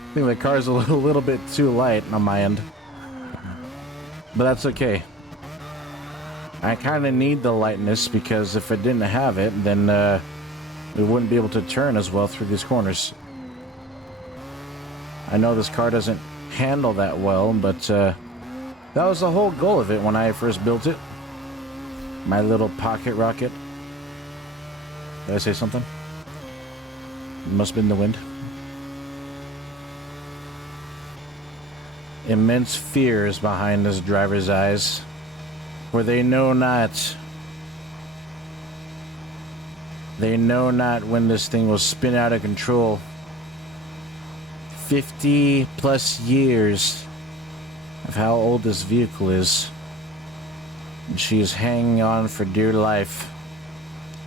I think the car's a little bit too light on my end. But that's okay. I kind of need the lightness because if I didn't have it, then we wouldn't be able to turn as well through these corners. I know this car doesn't handle that well, but that was the whole goal of it when I first built it. My little pocket rocket. Did I say something? It must have been the wind. Immense fears behind this driver's eyes, for they know not when this thing will spin out of control. 50 plus years of how old this vehicle is, and she is hanging on for dear life,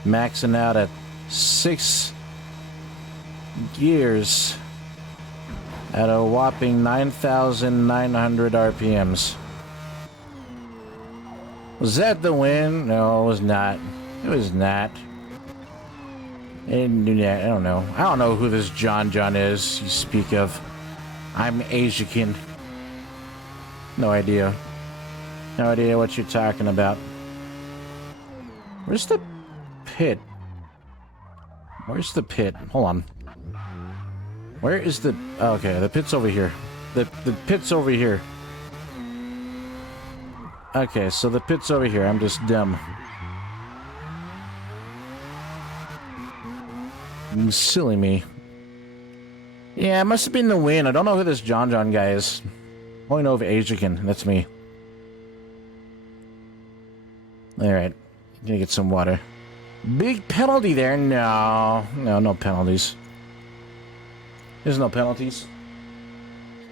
maxing out at 6 gears at a whopping 9,900 RPMs. Was that the wind? No, it was not. It was not. And I don't know. I don't know who this John is you speak of. I'm Asian. No idea. No idea what you're talking about. Where's the pit? Where's the pit? Hold on. Where is the... Oh, okay, the pit's over here. The pit's over here. Okay, so the pit's over here. I'm just dumb. Silly me. Yeah, it must have been the wind. I don't know who this John guy is. I only know of Asian. That's me. Alright. Gonna get some water. Big penalty there. No. No penalties. There's no penalties.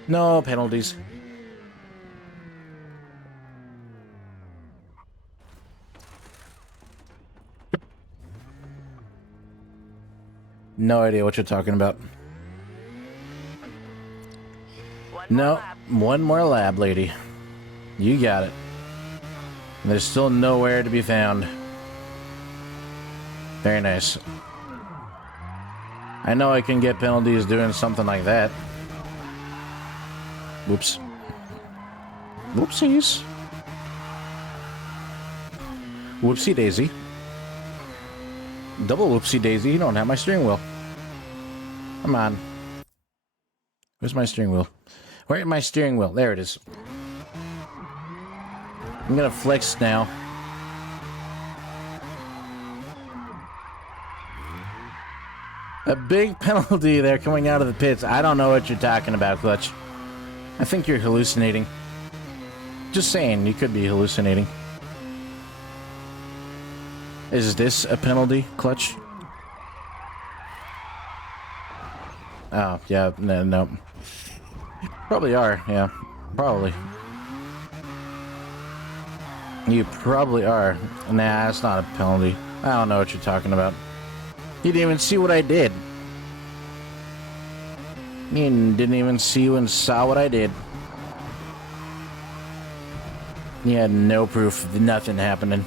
No penalties. No idea what you're talking about. No, one more lab, lady. You got it. There's still nowhere to be found. Very nice. I know I can get penalties doing something like that. Whoops. Whoopsies. Whoopsie daisy. Double whoopsie daisy. You don't have my steering wheel. Come on. Where's my steering wheel? Where's my steering wheel? There it is. I'm gonna flex now. A big penalty there coming out of the pits. I don't know what you're talking about, Clutch. I think you're hallucinating. Just saying, you could be hallucinating. Is this a penalty, Clutch? Oh, yeah, no. You probably are, yeah. Probably. You probably are. Nah, it's not a penalty. I don't know what you're talking about. You didn't even see what I did. You didn't even see and saw what I did. He had no proof of nothing happening.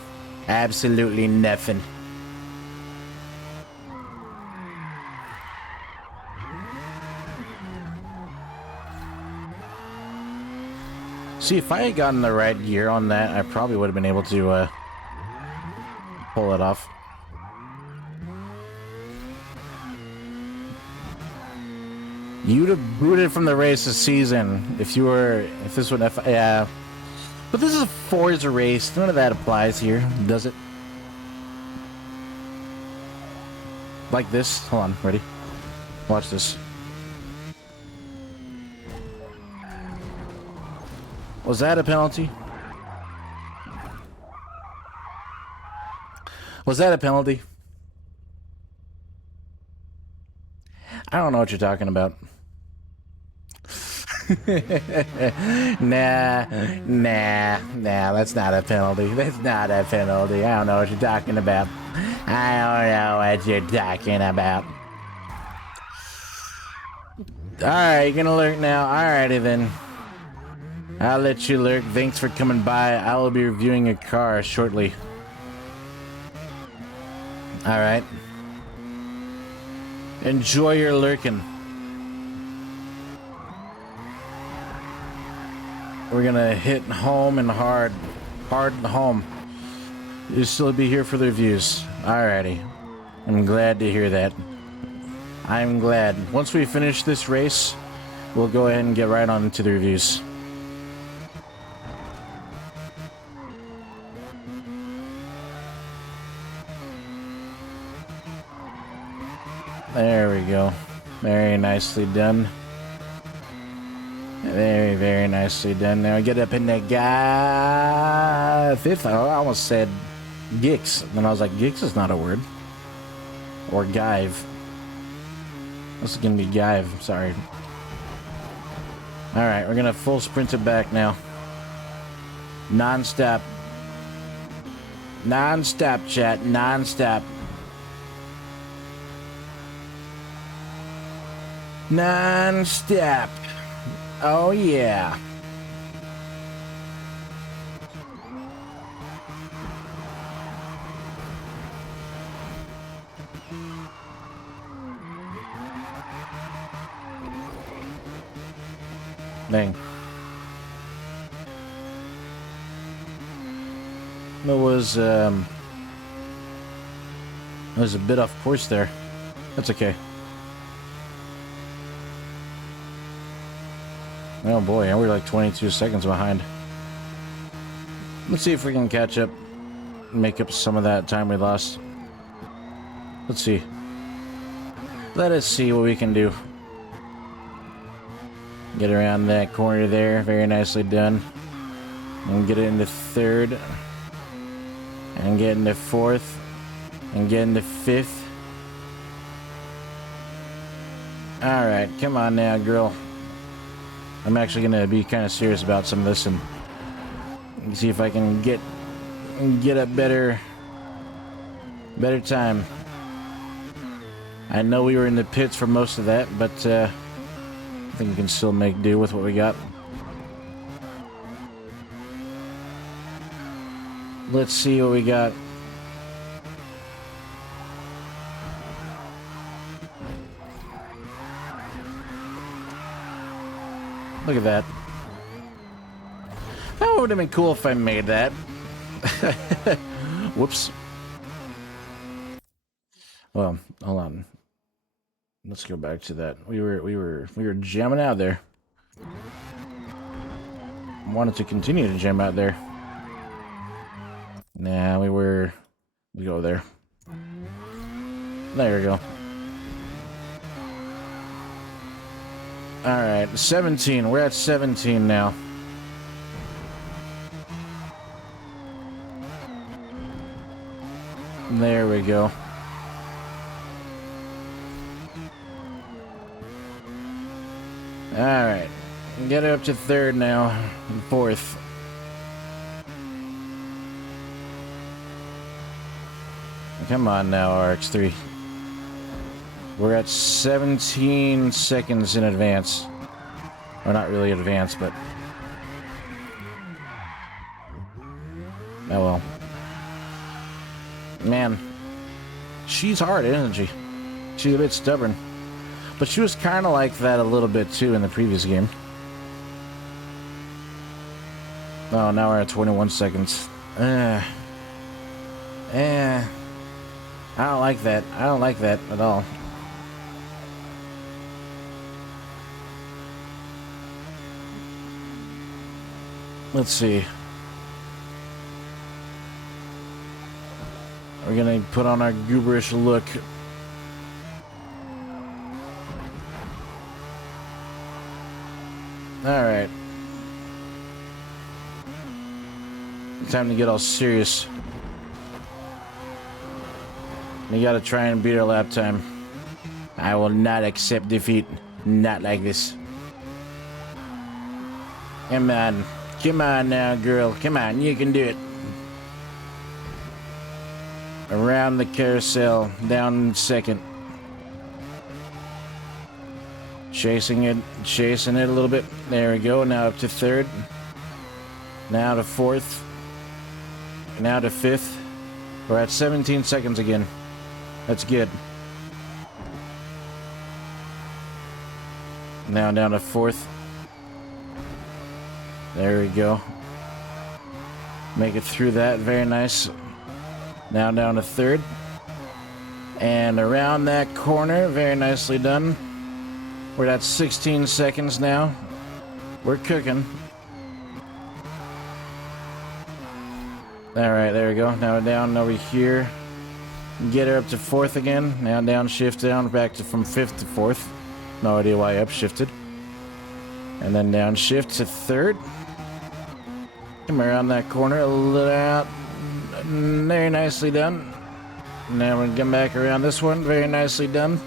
Absolutely nothing. See, if I had gotten the right gear on that, I probably would have been able to pull it off. You'd have booted from the race this season if this would have, yeah. But this is a Forza race. None of that applies here, does it? Like this. Hold on, ready? Watch this. Was that a penalty? Was that a penalty? I don't know what you're talking about. Nah, that's not a penalty. That's not a penalty. I don't know what you're talking about. I don't know what you're talking about. Alright, you're gonna lurk now. Alrighty then. I'll let you lurk. Thanks for coming by. I will be reviewing your car shortly. Alright. Enjoy your lurking. We're gonna hit home and hard and home. You'll still be here for the reviews. Alrighty. I'm glad to hear that. I'm glad. Once we finish this race, we'll go ahead and get right on into the reviews. There we go. Very nicely done. Very, very nicely done. Now we get up in the fifth. I almost said Gix. And I was like, Gix is not a word. Or Give. This is going to be Give. Sorry. Alright, we're going to full sprint it back now. Non-stop. Non-stop, chat. Non-stop. Non-stop. Oh, yeah. Dang. It was a bit off course there. That's okay. Oh boy, and we're like 22 seconds behind. Let's see if we can catch up, make up some of that time we lost. Let's see. Let us see what we can do. Get around that corner there, very nicely done. And get it into third. And get into fourth. And get into fifth. Alright, come on now, girl. I'm actually gonna be kind of serious about some of this and see if I can get a better time. I know we were in the pits for most of that, but I think we can still make do with what we got. Let's see what we got. Look at that. That would have been cool if I made that. Whoops. Well, hold on. Let's go back to that. We were jamming out there. Wanted to continue to jam out there. Nah, we go there. There we go. Alright, 17. We're at 17 now. There we go. Alright. Get it up to third now. And fourth. Come on now, RX3. We're at 17 seconds in advance. Or not really advance, but... Oh well. Man, she's hard, isn't she? She's a bit stubborn. But she was kind of like that a little bit too in the previous game. Oh, now we're at 21 seconds. I don't like that. I don't like that at all. Let's see. We're gonna put on our gooberish look. Alright. Time to get all serious. We gotta try and beat our lap time. I will not accept defeat. Not like this. Come on. Come on now, girl. Come on, you can do it. Around the carousel, down second. Chasing it a little bit. There we go. Now up to third. Now to fourth. Now to fifth. We're at 17 seconds again. That's good. Now down to fourth. There we go. Make it through that. Very nice. Now down to third. And around that corner. Very nicely done. We're at 16 seconds now. We're cooking. Alright, there we go. Now we're down over here. Get her up to fourth again. Now down, shift down, back to from fifth to fourth. No idea why I upshifted. And then down, shift to third. Come around that corner a little out. Very nicely done. Now we're gonna come back around this one. Very nicely done.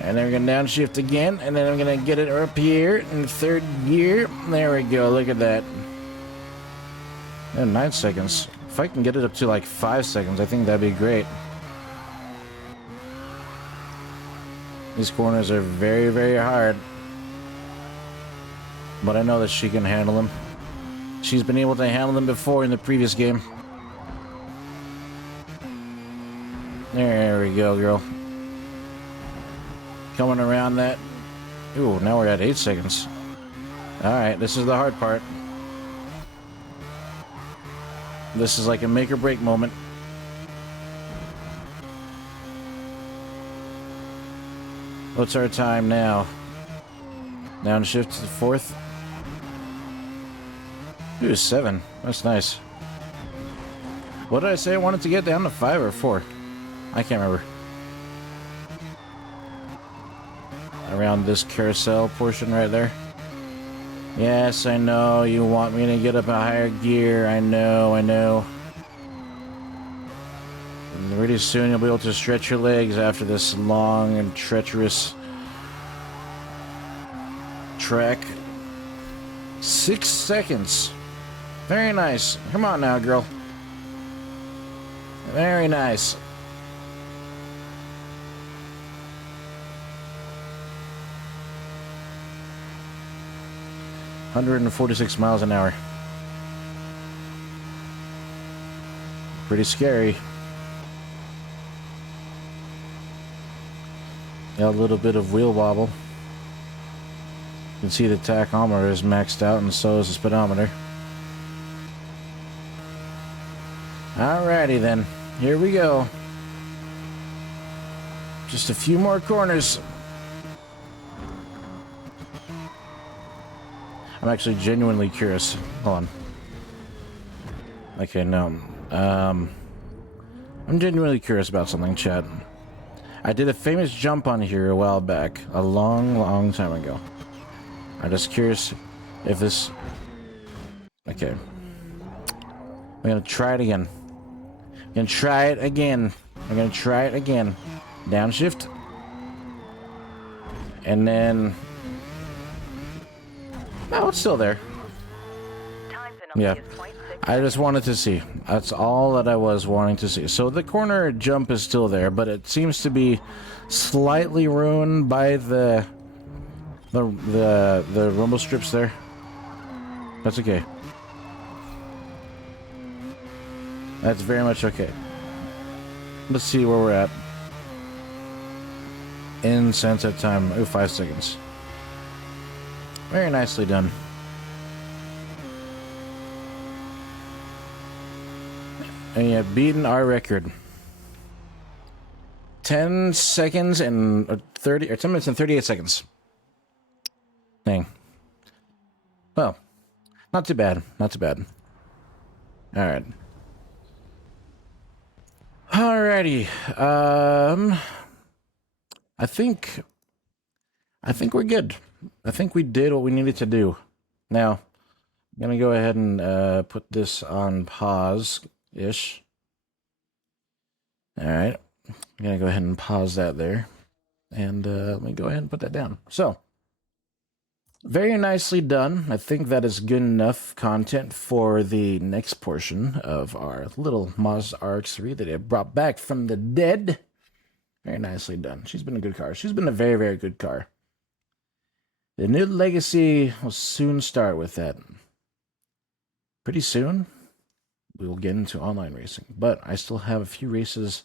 And then we're gonna downshift again. And then I'm gonna get it up here in the third gear. There we go. Look at that. And 9 seconds. If I can get it up to like 5 seconds, I think that'd be great. These corners are very, very hard. But I know that she can handle them. She's been able to handle them before in the previous game. There we go, girl. Coming around that. Ooh, now we're at 8 seconds. Alright, this is the hard part. This is like a make or break moment. What's our time now? Downshift to the fourth. Ooh, 7. That's nice. What did I say I wanted to get down to 5 or 4? I can't remember. Around this carousel portion right there. Yes, I know. You want me to get up a higher gear. I know, I know. And pretty soon you'll be able to stretch your legs after this long and treacherous track. 6 seconds. Very nice. Come on now, girl. Very nice. $146 miles an hour. Pretty scary. Got a little bit of wheel wobble. You can see the tachometer is maxed out, and so is the speedometer. Alrighty then, here we go. Just a few more corners. I'm actually genuinely curious. Hold on. Okay, no. I'm genuinely curious about something, chat. I did a famous jump on here a while back. A long, long time ago. I'm just curious if this... Okay. I'm gonna try it again. I'm gonna try it again. I'm gonna try it again. Downshift. And then... No, it's still there. Yeah. I just wanted to see. That's all that I was wanting to see. So the corner jump is still there, but it seems to be slightly ruined by the rumble strips there. That's okay. That's very much okay. Let's see where we're at. In sunset time. Oh, 5 seconds. Very nicely done. And you have beaten our record. 10 seconds and 30, or 10 minutes and 38 seconds. Dang. Well, not too bad. Not too bad. All right. Alrighty. I think we're good. I think we did what we needed to do. Now, I'm gonna go ahead and put this on pause-ish. All right. I'm gonna go ahead and pause that there, and let me go ahead and put that down. So, very nicely done. I think that is good enough content for the next portion of our little Mazda RX-3 that I brought back from the dead. Very nicely done. She's been a good car. She's been a very, very good car. The new legacy will soon start with that. Pretty soon, we will get into online racing. But I still have a few races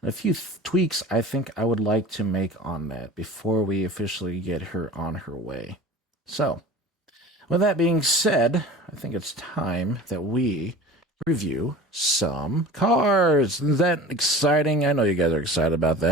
and a few tweaks I think I would like to make on that before we officially get her on her way. So, with that being said, I think it's time that we review some cars. Is that exciting? I know you guys are excited about that.